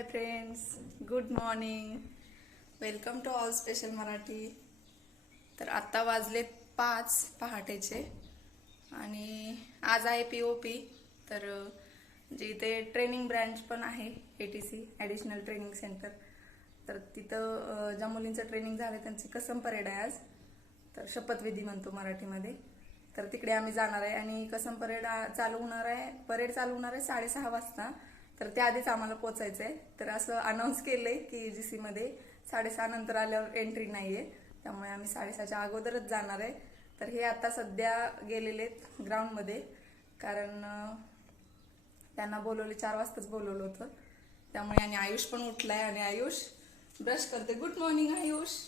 Hi friends, good morning. Welcome to all special Marathi. तर आत्ता वाजलेत 5 पहाटेचे आणि आज आहे POP. तर जे इथे ट्रेनिंग ब्रँच पण आहे, ATC ॲडिशनल ट्रेनिंग सेंटर. तर तिथं ज्या मुलींचं ट्रेनिंग झालं त्यांची कसम परेड आहे आज. तर शपथविधी म्हणतो मराठीमध्ये. तर तिकडे आम्ही जाणार आहे आणि कसम परेड चालू होणार आहे. परेड चालू होणार आहे 6:30 वाजता. तर त्याआधीच आम्हाला पोचायचं आहे. तर असं अनाऊन्स केलंय की GC मध्ये 6:30 नंतर आल्यावर एंट्री नाहीये, त्यामुळे आम्ही 6:30च्या अगोदरच जाणार आहे. तर हे आता सध्या गेलेले ग्राउंडमध्ये, कारण त्यांना बोलवले 4 वाजताच बोलवलं होतं. त्यामुळे आणि आयुष पण उठलाय आणि आयुष ब्रश करते. Good morning Ayush.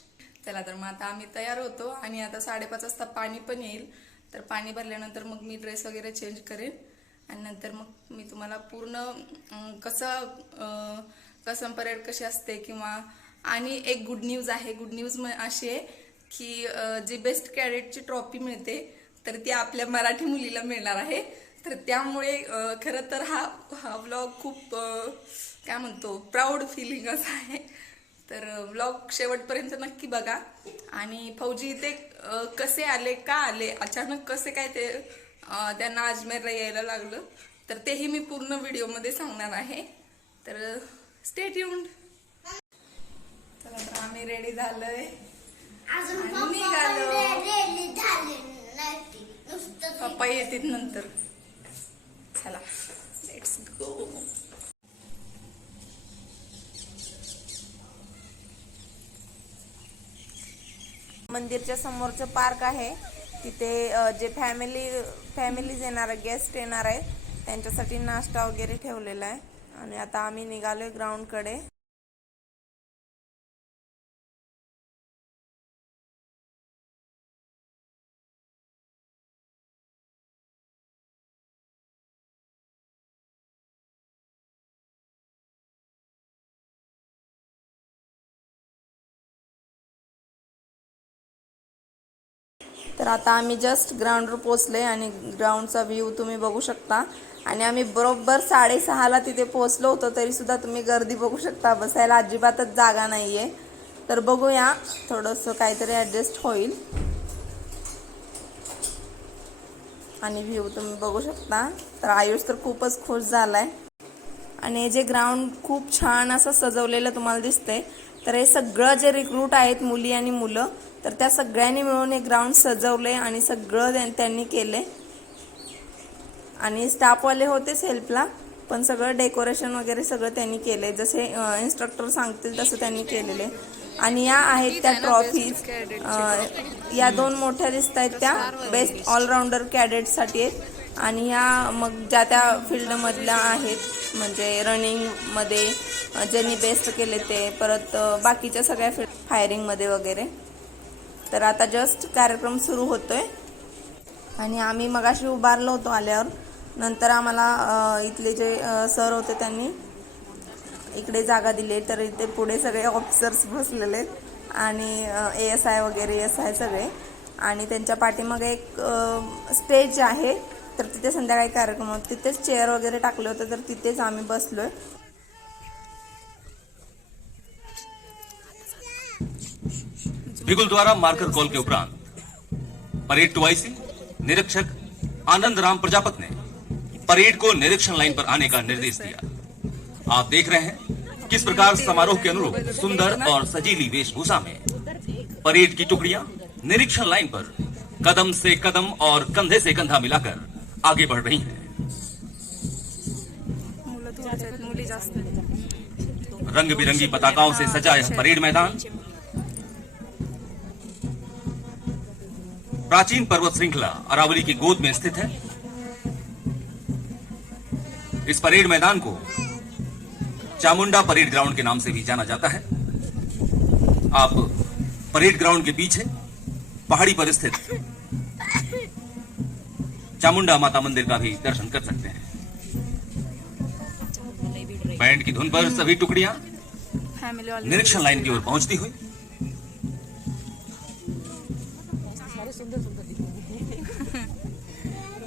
चला तर मग आता आम्ही तयार होतो आणि आता 5:30 वाजता पाणी पण येईल. तर पाणी भरल्यानंतर मग मी ड्रेस वगैरे चेंज करेन आणि नंतर मग मी तुम्हाला पूर्ण कसम परेड कशी असते किंवा. आणि एक गुड न्यूज आहे. गुड न्यूज अशी आहे की जी बेस्ट कॅडेटची ट्रॉफी मिळते तर ती आपल्या मराठी मुलीला मिळणार आहे. तर त्यामुळे खरं तर हा व्लॉग खूप काय म्हणतो प्राऊड फिलिंग असं आहे. तर व्लॉग शेवटपर्यंत नक्की बघा. आणि फौजी इथे कसे आले, का आले, अचानक कसे काय ते त्यांना अजमेरला यायला लागलं, तर तेही मी पूर्ण व्हिडिओमध्ये सांगणार आहे. तर स्टे ट्यून्ड. चला तर आम्ही रेडी झालोय आणि निघालो. पप्पा येतील नंतर. चला लेट्स गो. मंदिरच्या समोरचं पार्क आहे. तिथे जे फॅमिलीज येणार आहे, गेस्ट येणार आहे, त्यांच्यासाठी नाश्ता वगैरे ठेवलेला आहे. आणि आता आम्ही निघालोय ग्राउंडकडे. तर आता आम्ही जस्ट ग्राउंडवर पोहोचले आणि ग्राउंडचा व्ह्यू तुम्ही बघू शकता. आणि आम्ही बरोबर 6:30ला तिथे पोहोचलो होतो, तरी सुद्धा तुम्ही गर्दी बघू शकता. बसायला अजिबातच जागा नाहीये. तर बघूया, थोडंसं काहीतरी ॲडजस्ट होईल. आणि व्ह्यू तुम्ही बघू शकता. तर आयुष तर खूपच खुश झालाय. आणि जे ग्राउंड खूप छान असं सजवलेलं तुम्हाला दिसतंय. तर हे सगळं जे रिक्रूट आहेत, मुली आणि मुलं, तर त्या सगळ्यांनी मिळून हे ग्राउंड सजवले आणि सगळं त्यांनी केले. आणि स्टाफवाले होतेच हेल्पला, पण सगळं डेकोरेशन वगैरे सगळं त्यांनी केले. जसे इन्स्ट्रक्टर सांगतील तसं त्यांनी केलेले. आणि या आहेत त्या ट्रॉफीज. या 2 मोठ्या दिसत आहेत त्या बेस्ट ऑलराऊंडर कॅडेटसाठी आहेत. आणि ह्या मग ज्या त्या फील्डमधल्या आहेत, म्हणजे रनिंगमध्ये ज्यांनी बेस्ट केले ते, परत बाकीच्या सगळ्या फायरिंगमध्ये वगैरे. तर आता जस्ट कार्यक्रम सुरू होतोय आणि आम्ही मगाशी उभारलो होतो आल्यावर. नंतर आम्हाला इथले जे सर होते त्यांनी इकडे जागा दिली. तर इथे पुढे सगळे ऑफिसर्स बसलेले आहेत आणि ASI वगैरे SI सगळे. आणि त्यांच्या पाठीमागे एक स्टेज आहे. तर तिथे संध्याकाळी कार्यक्रम होतो. तिथेच चेअर वगैरे टाकले होते, तर तिथेच आम्ही बसलोय. बिगुल द्वारा मार्कर कॉल के उपरांत परेड 2IC निरीक्षक आनंद राम प्रजापत ने परेड को निरीक्षण लाइन पर आने का निर्देश दिया. आप देख रहे हैं किस प्रकार समारोह के अनुरूप सुंदर और सजीली वेशभूषा में परेड की टुकड़ियां निरीक्षण लाइन पर कदम से कदम और कंधे से कंधा मिलाकर आगे बढ़ रही हैं. रंग बिरंगी पताकाओं से सजा यह परेड मैदान प्राचीन पर्वत श्रृंखला अरावली की गोद में स्थित है. इस परेड मैदान को चामुंडा परेड ग्राउंड के नाम से भी जाना जाता है. आप परेड ग्राउंड के पीछे पहाड़ी पर स्थित चामुंडा माता मंदिर का भी दर्शन कर सकते हैं. बैंड की धुन पर सभी टुकड़ियां निरीक्षण लाइन की ओर पहुंचती हुई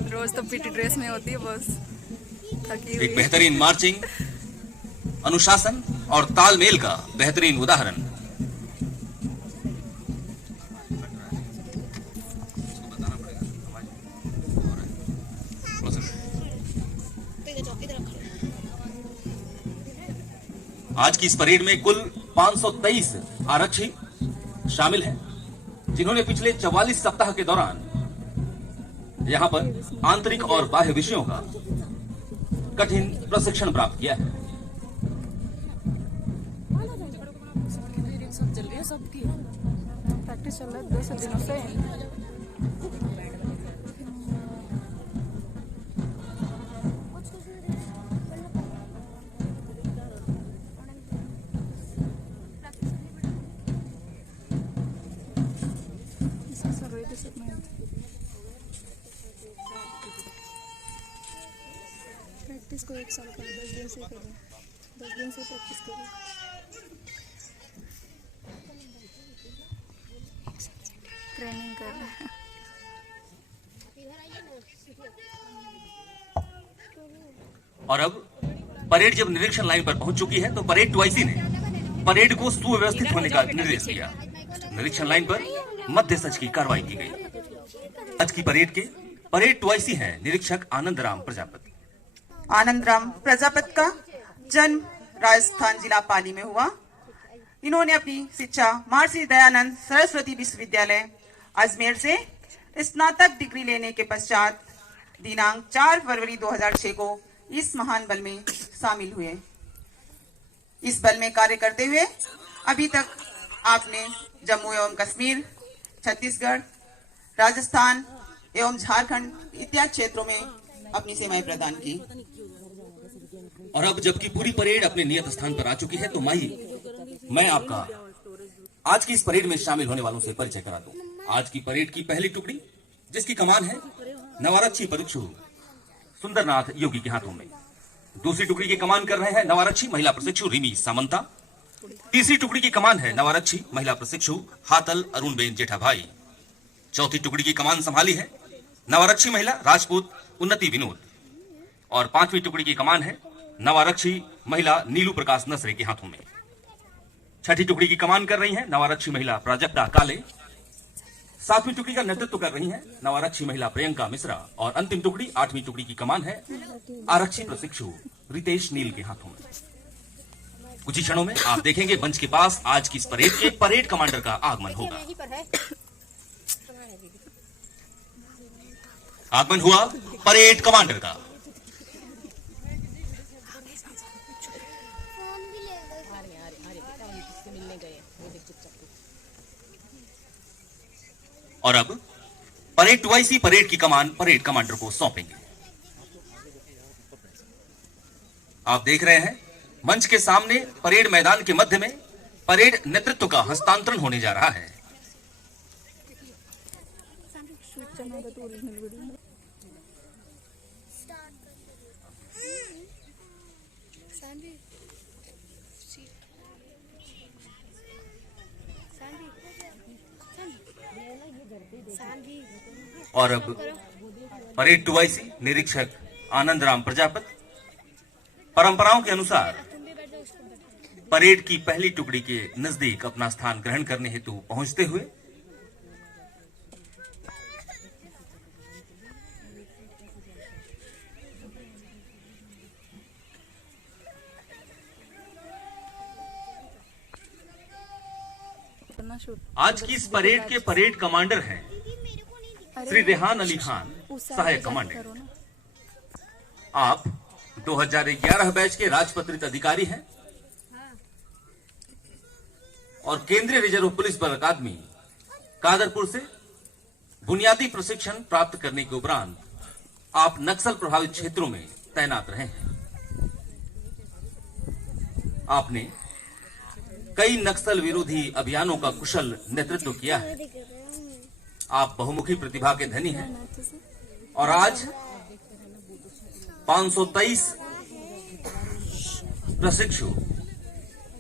रोज तो PT ड्रेस में होती है बस. एक बेहतरीन मार्चिंग अनुशासन और तालमेल का बेहतरीन उदाहरण। आज की इस परेड में कुल 523 आरक्षी शामिल हैं, जिन्होंने पिछले 44 सप्ताह के दौरान यहां पर आंतरिक और बाह्य विषयों का कठिन प्रशिक्षण प्राप्त किया है। प्रैक्टिस चल रहा है 2 दिनों से। प्रैक्टिस को 1 साल का 10 दिन से करें, 10 दिन से प्रैक्टिस करें। ट्रेनिंग कर रहे हैं। और अब परेड जब निरीक्षण लाइन पर पहुंच चुकी है तो परेड 2IC ने परेड को सुव्यवस्थित होने का निर्देश दिया। निरीक्षण लाइन पर मध्य सच की कार्रवाई की गई। आज की परेड के परेड 2IC हैं निरीक्षक आनंद राम प्रजापति। आनंद राम प्रजापति का जन्म राजस्थान जिला पाली में हुआ। इन्होंने अपनी शिक्षा महर्षि दयानंद सरस्वती विश्वविद्यालय अजमेर से स्नातक डिग्री लेने के पश्चात दिनांक 4 फरवरी 2006 को इस महान बल में शामिल हुए। इस बल में कार्य करते हुए अभी तक आपने जम्मू एवं कश्मीर, छत्तीसगढ़, राजस्थान एवं झारखंड इत्यादि क्षेत्रों में अपनी सेवाएं प्रदान की। और अब जबकि पूरी परेड अपने नियत स्थान पर आ चुकी है तो मैं आपका आज की इस परेड में शामिल होने वालों से परिचय करा दूं। आज की परेड की पहली टुकड़ी, जिसकी कमान है नवारक्षी परीक्षु सुंदरनाथ योगी के हाथों में। दूसरी टुकड़ी की कमान कर रहे हैं नवारक्षी महिला प्रशिक्षु रिमी सामंता। तीसरी टुकड़ी की कमान है नवारक्षी महिला प्रशिक्षु हातल अरुणबेन जेठाभाई। चौथी टुकड़ी की कमान संभाली है नवारक्षी महिला राजपूत उन्नति विनोद। और पांचवी टुकड़ी की कमान है नवारक्षी महिला नीलू प्रकाश नसरे के हाथों में। छठी टुकड़ी की कमान कर रही हैं नवारक्षी महिला प्राजक्ता काले। सातवीं टुकड़ी का नेतृत्व कर रही हैं नवारक्षी महिला प्रियंका मिश्रा। और अंतिम टुकड़ी 8वीं टुकड़ी की कमान है आरक्षी प्रशिक्षु रितेश नील के हाथों में। कुछ ही क्षणों में आप देखेंगे मंच के पास आज की इस परेड के परेड कमांडर का आगमन होगा। आगमन हुआ परेड कमांडर का। और अब परेड 2IC परेड की कमान परेड कमांडर को सौंपेंगे। आप देख रहे हैं मंच के सामने परेड मैदान के मध्य में परेड नेतृत्व का हस्तांतरण होने जा रहा है। और अब परेड 2IC निरीक्षक आनंद राम प्रजापति परंपराओं के अनुसार परेड की पहली टुकड़ी के नजदीक अपना स्थान ग्रहण करने हेतु पहुंचते हुए आज की इस परेड के परेड कमांडर हैं श्री रेहान अली खान, सहायक कमांडेंट। आप 2011 बैच के राजपत्रित अधिकारी हैं और केंद्रीय रिजर्व पुलिस बल अकादमी कादरपुर से बुनियादी प्रशिक्षण प्राप्त करने के उपरांत आप नक्सल प्रभावित क्षेत्रों में तैनात रहे हैं। आपने कई नक्सल विरोधी अभियानों का कुशल नेतृत्व किया है। आप बहुमुखी प्रतिभा के धनी हैं और आज 523 प्रशिक्षु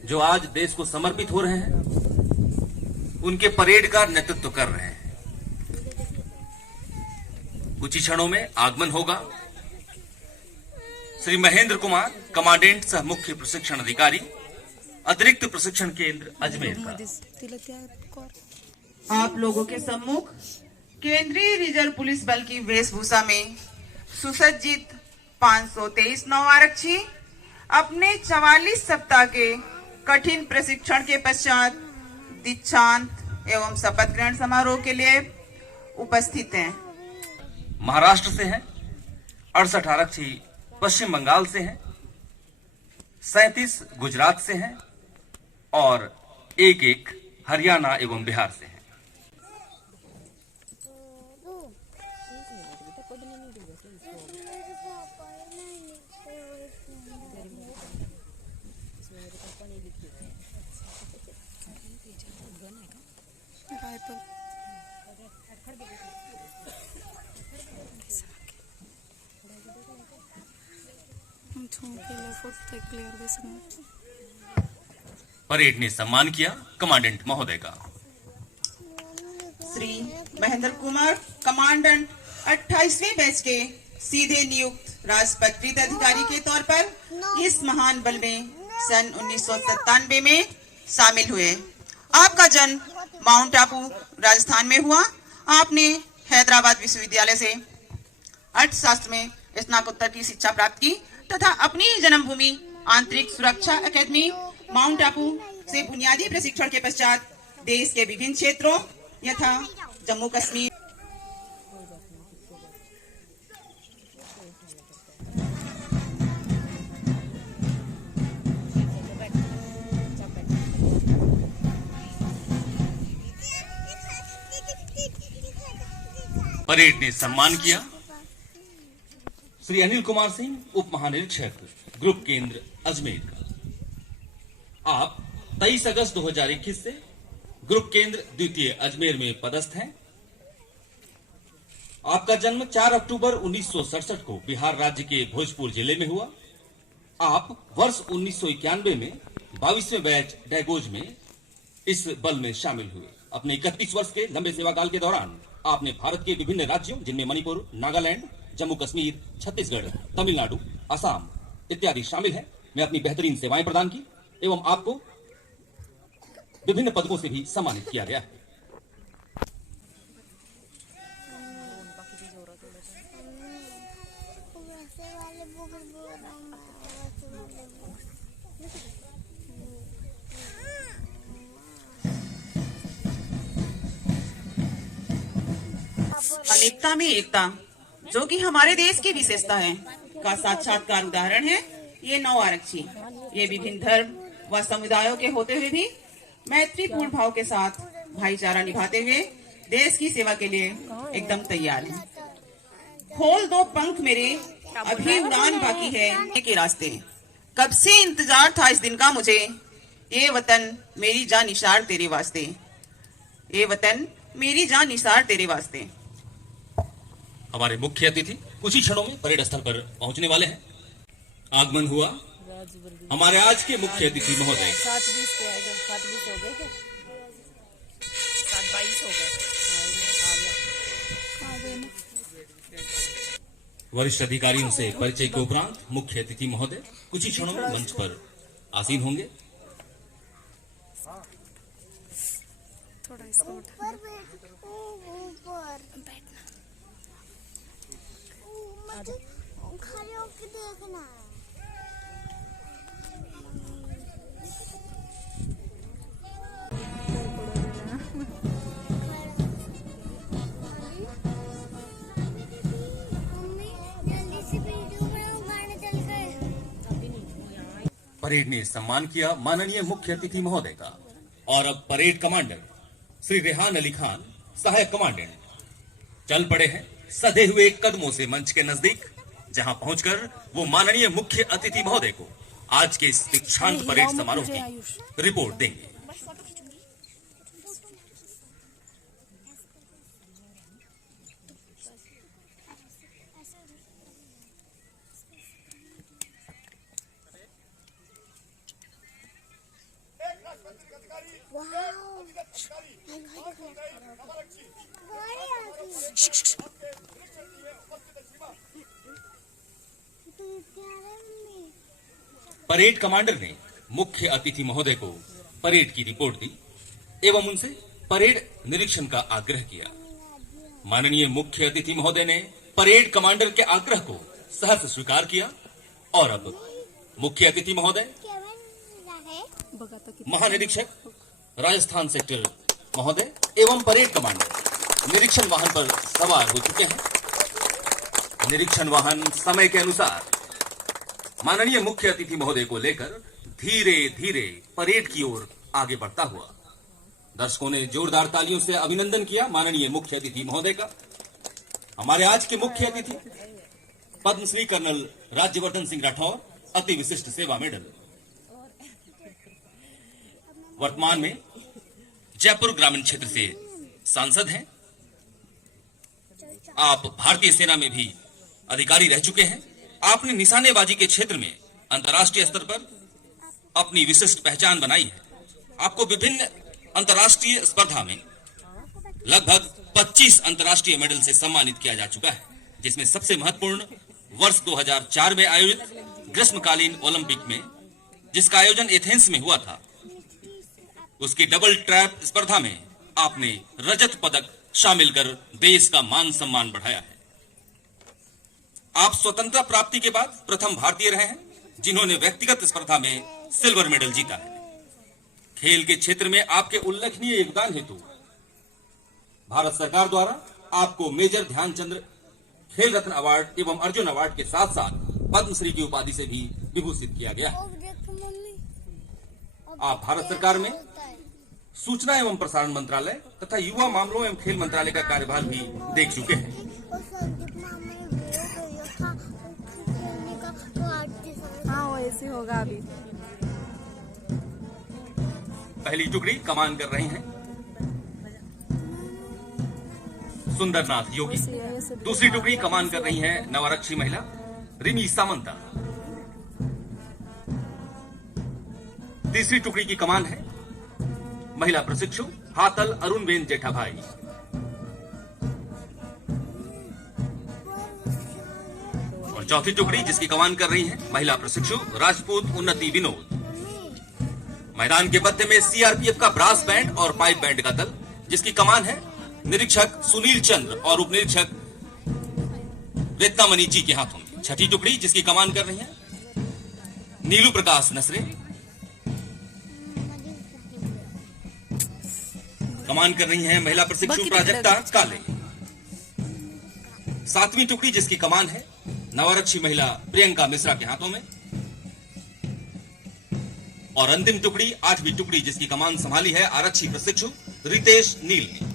जो आज देश को समर्पित हो रहे हैं उनके परेड का नेतृत्व कर रहे हैं। कुछ ही क्षणों में आगमन होगा श्री महेंद्र कुमार, कमांडेंट सह मुख्य प्रशिक्षण अधिकारी अतिरिक्त प्रशिक्षण केंद्र अजमेर का। तिला त्या कॉर आप लोगों के सम्मुख केंद्रीय रिजर्व पुलिस बल की वेशभूषा में सुसज्जित 523 नौ आरक्षी अपने 44 सप्ताह के कठिन प्रशिक्षण के पश्चात दीक्षांत एवं शपथ ग्रहण समारोह के लिए उपस्थित हैं। महाराष्ट्र से हैं 68 आरक्षी, पश्चिम बंगाल से हैं 37 गुजरात से हैं और एक हरियाणा एवं बिहार से हैं। रायफल झूम केलं फोटो क्लियर दिसणार परेड ने सम्मान किया कमांडेंट महोदय का। श्री महेंद्र कुमार कमांडेंट 28वें बैच के सीधे नियुक्त राजपत्रित अधिकारी के तौर पर इस महान बल में सन 1997 में शामिल हुए। आपका जन्म माउंट आबू राजस्थान में हुआ। आपने हैदराबाद विश्वविद्यालय से अर्थशास्त्र में स्नातकोत्तर की शिक्षा प्राप्त की तथा अपनी जन्मभूमि आंतरिक सुरक्षा एकेडमी माउंट आबू से बुनियादी प्रशिक्षण के पश्चात देश के विभिन्न क्षेत्रों यथा जम्मू कश्मीर परेड ने सम्मान किया श्री अनिल कुमार सिंह, उप महानिरीक्षक ग्रुप केंद्र अजमेर का। आप 23 अगस्त 2021 से ग्रुप केंद्र द्वितीय अजमेर में पदस्थ हैं। आपका जन्म 4 अक्टूबर 1967 को बिहार राज्य के भोजपुर जिले में हुआ। आप वर्ष 1991 में 22वें बैच डैगोज में इस बल में शामिल हुए। अपने 31 वर्ष के लंबे सेवाकाल के दौरान आपने भारत के विभिन्न राज्यों जिनमें मणिपुर, नागालैंड, जम्मू कश्मीर, छत्तीसगढ़, तमिलनाडु, असम इत्यादि शामिल हैं, में अपनी बेहतरीन सेवाएं प्रदान की एवं आपको विभिन्न पदकों से भी सम्मानित किया गया। अनेकता में एकता, जो कि हमारे देश की विशेषता है, का साक्षात्कार उदाहरण है ये 9 आरक्षी। ये विभिन्न धर्म व समुदायों के होते हुए भी मैत्रीपूर्ण भाव के साथ भाईचारा निभाते हुए देश की सेवा के लिए एकदम तैयार हैं। खोल दो पंख मेरे, अभी उड़ान बाकी है के रास्ते। कब से इंतजार था इस दिन का मुझे, ये वतन मेरी जान निसार तेरे वास्ते, ये वतन मेरी जान निसार तेरे वास्ते। हमारे मुख्य अतिथि कुछ ही क्षणों में परेड स्थल पर पहुंचने वाले हैं। आगमन हुआ हमारे आज के मुख्य अतिथि महोदय। 7:20 पे आएगा, 7:20 हो गए क्या? 7:22 हो गए। वरिष्ठ अधिकारियों से परिचय के उपरांत मुख्य अतिथि महोदय कुछ ही क्षणों में मंच पर आसीन होंगे। थोड़ा इसको उठा खड़े होके देखना है। मम्मी जल्दी से वीडियो बनाओ, गाने चल गए। परेड ने सम्मान किया माननीय मुख्य अतिथि महोदय का। और अब परेड कमांडर श्री रेहान अली खान, सहायक कमांडेंट, चल पड़े हैं सधे हुए कदमों से मंच के नजदीक, जहां पहुंचकर वो माननीय मुख्य अतिथि महोदय को आज के इस दीक्षांत परेड समारोह की रिपोर्ट देंगे। परेड कमांडर ने मुख्य अतिथि महोदय को परेड की रिपोर्ट दी एवं उनसे परेड निरीक्षण का आग्रह किया। माननीय मुख्य अतिथि महोदय ने परेड कमांडर के आग्रह को सहर्ष स्वीकार किया और अब मुख्य अतिथि महोदय, बघा आता किती महानिरीक्षक राजस्थान सेक्टर महोदय एवं परेड कमांडर निरीक्षण वाहन पर सवार हो चुके हैं। निरीक्षण वाहन समय के अनुसार माननीय मुख्य अतिथि महोदय को लेकर धीरे धीरे परेड की ओर आगे बढ़ता हुआ। दर्शकों ने जोरदार तालियों से अभिनंदन किया माननीय मुख्य अतिथि महोदय का। हमारे आज के मुख्य अतिथि पद्मश्री कर्नल राज्यवर्धन सिंह राठौर, अति विशिष्ट सेवा मेडल, वर्तमान में जयपुर ग्रामीण क्षेत्र से सांसद हैं। आप भारतीय सेना में भी अधिकारी रह चुके हैं। आपने निशानेबाजी के क्षेत्र में अंतर्राष्ट्रीय स्तर पर अपनी विशिष्ट पहचान बनाई है। आपको विभिन्न अंतर्राष्ट्रीय स्पर्धा में लगभग 25 अंतर्राष्ट्रीय मेडल से सम्मानित किया जा चुका है, जिसमें सबसे महत्वपूर्ण वर्ष 2004 में आयोजित ग्रीष्मकालीन ओलंपिक में, जिसका आयोजन एथेंस में हुआ था, उसकी डबल ट्रैप स्पर्धा में आपने रजत पदक शामिल कर देश का मान सम्मान बढ़ाया है। आप स्वतंत्रता प्राप्ति के बाद प्रथम भारतीय रहे हैं जिन्होंने व्यक्तिगत स्पर्धा में सिल्वर मेडल जीता है। खेल के क्षेत्र में आपके उल्लेखनीय योगदान हेतु भारत सरकार द्वारा आपको मेजर ध्यानचंद खेल रत्न अवार्ड एवं अर्जुन अवार्ड के साथ साथ पद्मश्री की उपाधि से भी विभूषित किया गया है। आप भारत सरकार में सूचना एवं प्रसारण मंत्रालय तथा युवा मामलों एवं खेल मंत्रालय का कार्यभार भी देख चुके हैं। हाँ वो ऐसे होगा अभी। पहली टुकड़ी कमान कर रही हैं सुंदरनाथ योगी। दूसरी टुकड़ी कमान कर रही हैं नवरक्षी महिला रिमी सामंता। तीसरी टुकड़ी की कमान है महिला प्रशिक्षु हातल अरुणबेन जेठाभाई। और चौथी टुकड़ी जिसकी कमान कर रही है महिला प्रशिक्षु राजपूत उन्नति विनोद। मैदान के मध्य में सीआरपीएफ का ब्रास बैंड और पाइप बैंड का दल, जिसकी कमान है निरीक्षक सुनील चंद्र और उप निरीक्षक रेत्तामणि जी के हाथों में। छठी टुकड़ी जिसकी कमान कर रही है नीलू प्रकाश नसरे। कमान कर रही हैं महिला प्रशिक्षु प्राजक्ता काले। सातवीं टुकड़ी जिसकी कमान है नवरक्षी महिला प्रियंका मिश्रा के हाथों में। और अंतिम टुकड़ी आठवीं टुकड़ी जिसकी कमान संभाली है आरक्षी प्रशिक्षु रितेश नील ने।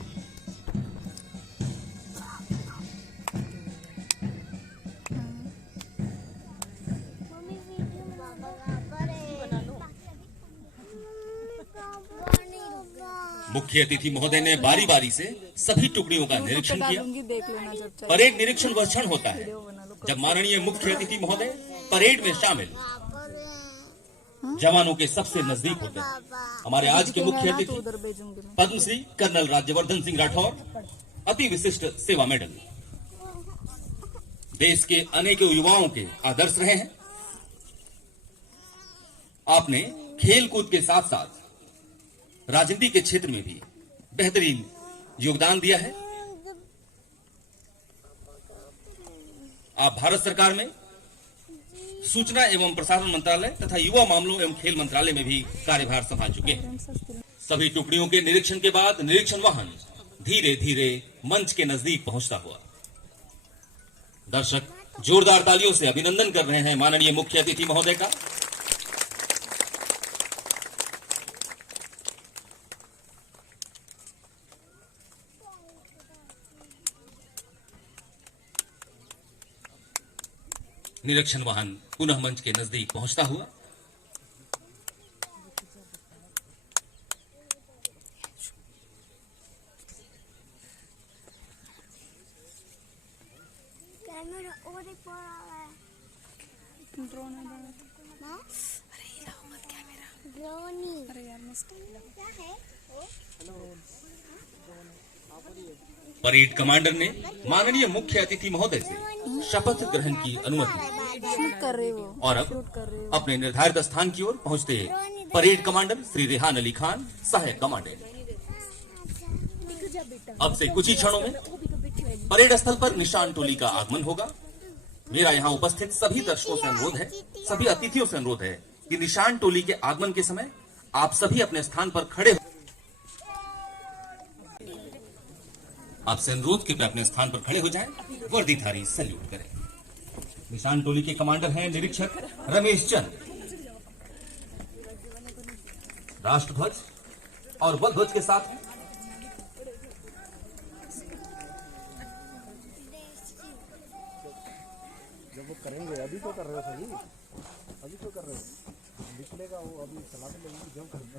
मुख्य अतिथि महोदय ने बारी बारी से सभी टुकड़ियों का निरीक्षण किया। देख लेना जब चाहे। परेड निरीक्षण वह क्षण होता है जब माननीय मुख्य अतिथि महोदय परेड में शामिल जवानों के सबसे नजदीक होते हैं। हमारे आज के मुख्य अतिथि उधर भेजूंगी मैं। पद्मश्री कर्नल राज्यवर्धन सिंह राठौर, अति विशिष्ट सेवा मेडल, देश के अनेकों युवाओं के आदर्श रहे हैं। आपने खेल कूद के साथ साथ राजनीति के क्षेत्र में भी बेहतरीन योगदान दिया है। आप भारत सरकार में सूचना एवं प्रसारण मंत्रालय तथा युवा मामलों एवं खेल मंत्रालय में भी कार्यभार संभाल चुके हैं। सभी टुकड़ियों के निरीक्षण के बाद निरीक्षण वाहन धीरे धीरे मंच के नजदीक पहुंचता हुआ। दर्शक जोरदार तालियों से अभिनंदन कर रहे हैं माननीय मुख्य अतिथि महोदय का। निरीक्षण वाहन पुनः मंच के नजदीक पहुंचता हुआ। कैमरा और एक पर आ रहा है। ड्रोन है बड़ा। ना? अरे हिलाओ मत कैमरा। ड्रोनी। अरे यार मस्त। क्या है? परेड कमांडर ने माननीय मुख्य अतिथि महोदय से शपथ ग्रहण की अनुमति शूट कर रहे हो और अब अपने निर्धारित स्थान की ओर पहुंचते परेड कमांडर श्री रेहान अली खान सहायक कमांडेंट। अब से कुछ ही क्षणों में परेड स्थल पर निशान टोली का आगमन होगा। मेरा यहाँ उपस्थित सभी दर्शकों से अनुरोध है, सभी अतिथियों से अनुरोध है कि निशान टोली के आगमन के समय आप सभी अपने स्थान पर खड़े हो। आपसे अनुरोध कि अपने स्थान पर खड़े हो जाएं, वर्दीधारी सैल्यूट करें। निशान टोली के कमांडर हैं निरीक्षक रमेश चंद। राष्ट्रध्वज और बल ध्वज के साथ जब वो करेंगे, अभी तो कर रहे हो सभी, अभी तो कर रहे हो, निकलेगा वो, अभी सलाह लगेगी जब करना।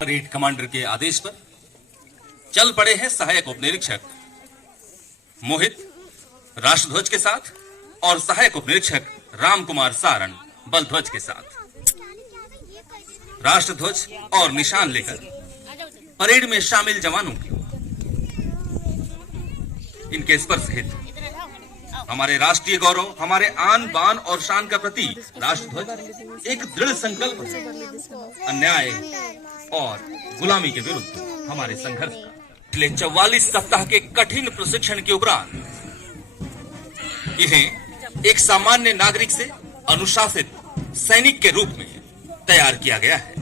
परेड कमांडर के आदेश पर चल पड़े हैं सहायक उप निरीक्षक मोहित राष्ट्रध्वज के साथ और सहायक उप निरीक्षक राम कुमार सारण बल ध्वज के साथ। राष्ट्रध्वज और निशान लेकर परेड में शामिल जवानों की इनके स्पर्श हेतु हमारे राष्ट्रीय गौरव, हमारे आन बान और शान का प्रतीक राष्ट्रध्वज एक दृढ़ संकल्प है अन्याय और गुलामी के विरुद्ध हमारे संघर्ष का। पिछले 44 सप्ताह के कठिन प्रशिक्षण के उपरांत इन्हें एक सामान्य नागरिक से अनुशासित सैनिक के रूप में तैयार किया गया है।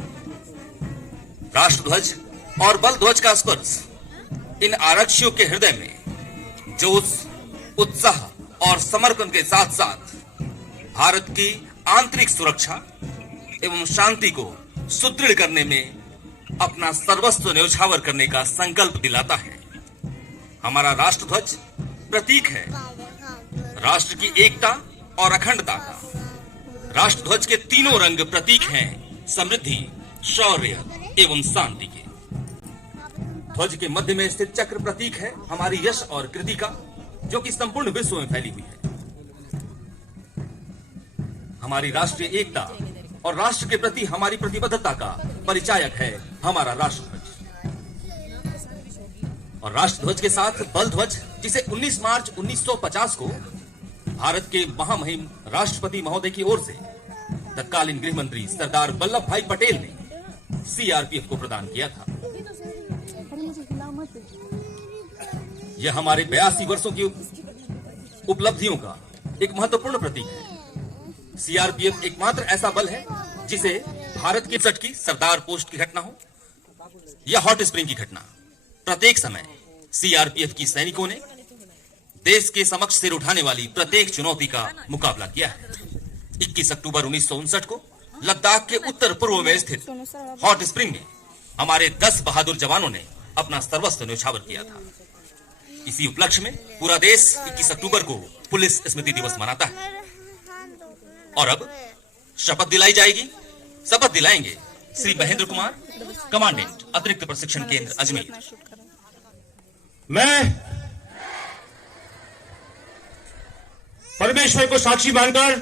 राष्ट्रध्वज और बल ध्वज का स्पर्श इन आरक्षियों के हृदय में जोश, उत्साह और समर्पण के साथ साथ भारत की आंतरिक सुरक्षा एवं शांति को सुदृढ़ करने में अपना सर्वस्व न्यौछावर करने का संकल्प दिलाता है। हमारा राष्ट्रध्वज प्रतीक है राष्ट्र की एकता और अखंडता का। राष्ट्रध्वज के तीनों रंग प्रतीक हैं समृद्धि, शौर्य एवं शांति के। ध्वज के मध्य में स्थित चक्र प्रतीक है हमारी यश और कृति का, जो कि संपूर्ण विश्व में फैली हुई है। हमारी राष्ट्रीय एकता और राष्ट्र के प्रति हमारी प्रतिबद्धता का परिचायक है हमारा राष्ट्रध्वज। और राष्ट्रध्वज के साथ बल ध्वज, जिसे 19 मार्च 1950 को भारत के महामहिम राष्ट्रपति महोदय की ओर से तत्कालीन गृह मंत्री सरदार वल्लभ भाई पटेल ने सीआरपीएफ को प्रदान किया था। यह हमारे 82 वर्षों की उपलब्धियों का एक महत्वपूर्ण प्रतीक है। सीआरपीएफ एकमात्र ऐसा बल है जिसे भारत की 60 की सरदार पोस्ट की घटना हो या हॉट स्प्रिंग की घटना, प्रत्येक समय सीआरपीएफ की सैनिकों ने देश के समक्ष सिर उठाने वाली प्रत्येक चुनौती का मुकाबला किया है। 21 अक्टूबर 1959 को लद्दाख के उत्तर पूर्व में स्थित हॉट स्प्रिंग में हमारे 10 बहादुर जवानों ने अपना सर्वस्व न्यौछावर किया था। इसी उपलक्ष्य में पूरा देश 21 अक्टूबर को पुलिस स्मृति दिवस मनाता है। और अब शपथ दिलाई जाएगी, शपथ दिलाएंगे श्री महेंद्र कुमार, कमांडेंट अतिरिक्त प्रशिक्षण केंद्र अजमेर। मैं परमेश्वर को साक्षी मानकर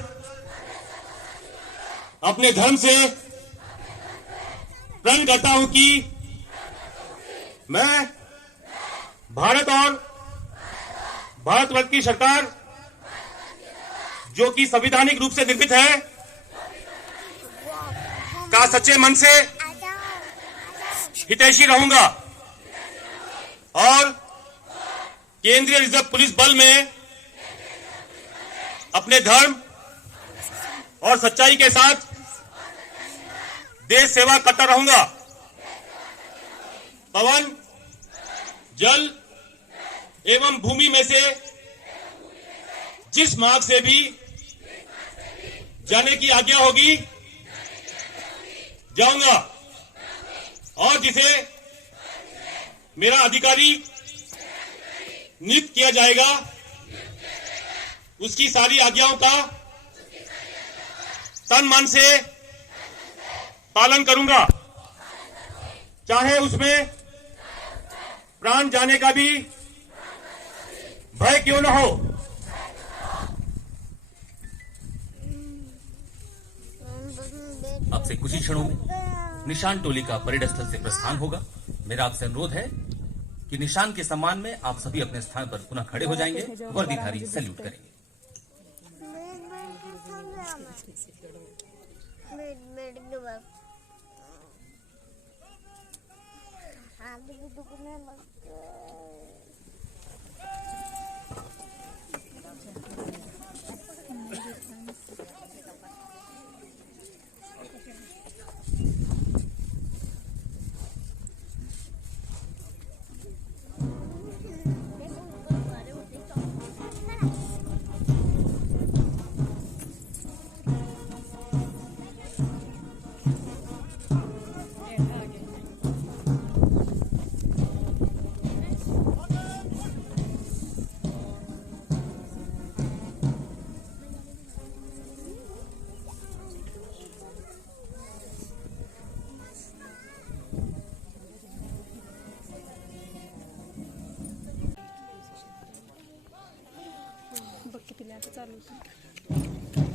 अपने धर्म से प्रण करता हूं कि मैं भारत और भारतवर्ष की सरकार, जो कि संवैधानिक रूप से निर्मित है, का सच्चे मन से हितैषी रहूंगा और केंद्रीय रिजर्व पुलिस बल में अपने धर्म और सच्चाई के साथ देश सेवा करता रहूंगा। पवन, जल एवं भूमि में से जिस मार्ग से भी जाने की आज्ञा होगी जाऊंगा और जिसे मेरा अधिकारी नियुक्त किया जाएगा उसकी सारी आज्ञाओं का तन मन से पालन करूंगा, चाहे उसमें प्राण जाने का भी भय क्यों न हो। अब से कुछ ही क्षणों में निशान टोली का परेड स्थल से प्रस्थान होगा। मेरा आपसे अनुरोध है कि निशान के सम्मान में आप सभी अपने स्थान पर पुनः खड़े हो जाएंगे, वर्दीधारी सैल्यूट करेंगे।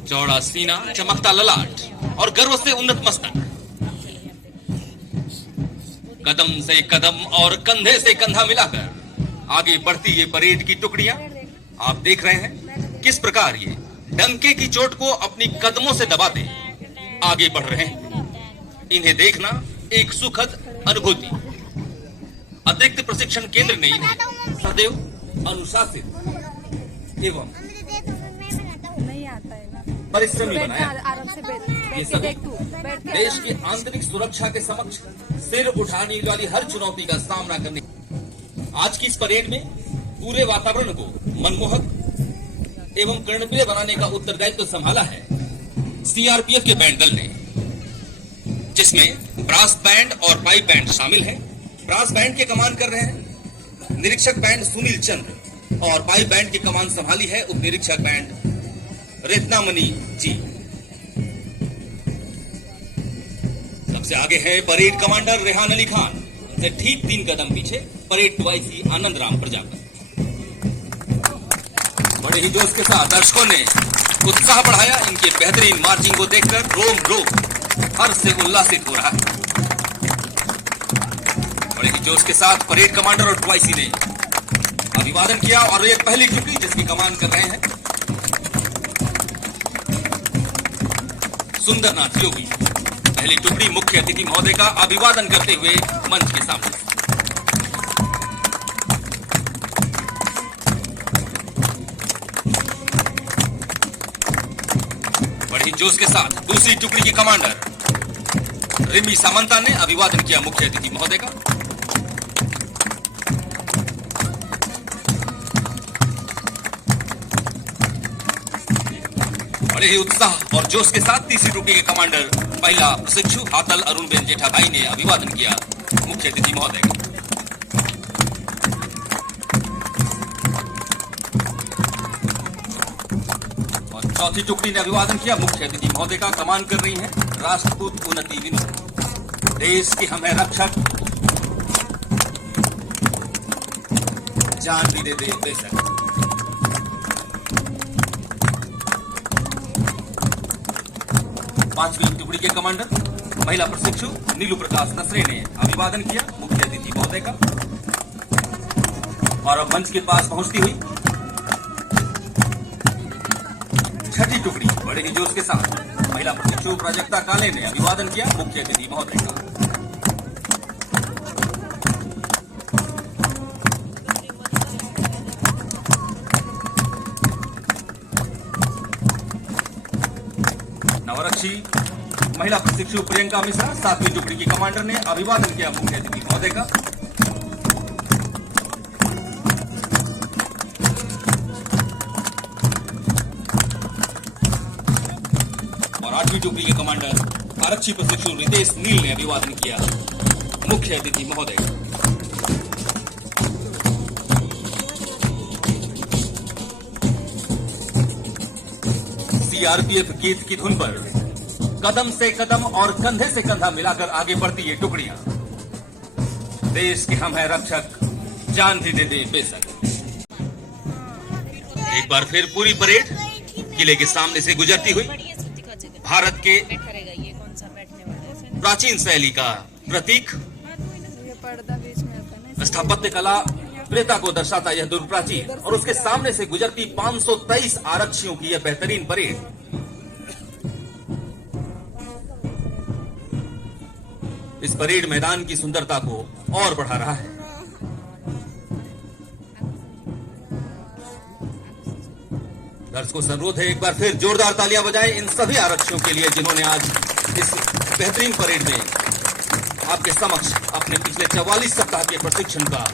चौड़ा सीना, चमकता ललाट और गर्व से उन्नत मस्तक, कदम से कदम और कंधे से कंधा मिलाकर आगे बढ़ती ये परेड की टुकड़ियां आप देख रहे हैं किस प्रकार ये डंके की चोट को अपनी कदमों से दबाते आगे बढ़ रहे हैं। इन्हें देखना एक सुखद अनुभूति। अतिरिक्त प्रशिक्षण केंद्र ने इन्हें सदैव अनुशासित एवं परिश्रमी बनाया। ये सभी देश की आंतरिक सुरक्षा के समक्ष सिर उठाने वाली हर चुनौती का सामना करने आज की इस परेड में पूरे वातावरण को मनमोहक एवं कर्णप्रिय बनाने का उत्तरदायित्व संभाला है सीआरपीएफ के बैंड दल ने, जिसमें ब्रास बैंड और पाइप बैंड शामिल है। ब्रास बैंड के कमान कर रहे हैं निरीक्षक बैंड सुनील चंद्र और पाइप बैंड की कमान संभाली है उप निरीक्षक बैंड रत्नामणि जी। सबसे आगे है परेड कमांडर रेहान अली खान, से ठीक 3 कदम पीछे परेड 2IC आनंद राम प्रजापत। बड़े ही जोश के साथ दर्शकों ने उत्साह बढ़ाया। इनके बेहतरीन मार्चिंग को देखकर रोम रोम हर्ष से उल्लासित हो रहा है। बड़े ही जोश के साथ परेड कमांडर और 2IC ने अभिवादन किया और ये पहली टुकड़ी जिसकी कमान कर रहे हैं सुंदरनाथ योगी। पहली टुकड़ी मुख्य अतिथि महोदय का अभिवादन करते हुए मंच के सामने। बड़ी जोश के साथ दूसरी टुकड़ी की कमांडर रिमी सामंता ने अभिवादन किया मुख्य अतिथि महोदय का। बड़े ही उत्साह और जोश के साथ तीसरी टुकड़ी के कमांडर महिला प्रशिक्षु हातल अरुणबेन जेठाभाई ने अभिवादन किया मुख्य अतिथि महोदय का। और चौथी टुकड़ी ने अभिवादन किया मुख्य अतिथि महोदय का। कमान कर रही है राष्ट्रकूट उन्नति विनोद, देश की हम है रक्षक, जान भी दे दे बेशक। पांचवी टुकड़ी के कमांडर महिला प्रशिक्षु नीलू प्रकाश नसरे ने अभिवादन किया मुख्य अतिथि महोदय का। और अब मंच के पास पहुंचती हुई छठी टुकड़ी बड़े ही जोश के साथ महिला प्रशिक्षु प्राजक्ता काले ने अभिवादन किया मुख्य अतिथि महोदय का। नवरक्षी महिला प्रशिक्षु प्रियंका मिश्रा 7वीं टुकड़ी की कमांडर ने अभिवादन किया मुख्य अतिथि महोदय का। और 8वीं टुकड़ी के कमांडर आरक्षी प्रशिक्षु रितेश नील ने अभिवादन किया मुख्य अतिथि महोदय का। सीआरपीएफ गीत की धुन पर कदम से कदम और कंधे से कंधा मिलाकर आगे बढ़ती ये टुकड़ियां देश के हम है रक्षक, जान भी दे दे बेशक। एक बार फिर पूरी परेड किले के सामने से गुजरती हुई भारत के प्राचीन शैली का प्रतीक ये पर्दा बीच में आता है ना, स्थापत्य कला प्रेता को दर्शाता यह दुर्ग प्राचीर और उसके सामने से गुजरती 523 आरक्षियों की यह बेहतरीन परेड इस परेड मैदान की सुंदरता को और बढ़ा रहा है। दर्शकों से अनुरोध है एक बार फिर जोरदार तालियां बजाएं इन सभी आरक्षियों के लिए जिन्होंने आज इस बेहतरीन परेड में आपके समक्ष अपने पिछले 44 सप्ताह के प्रशिक्षण का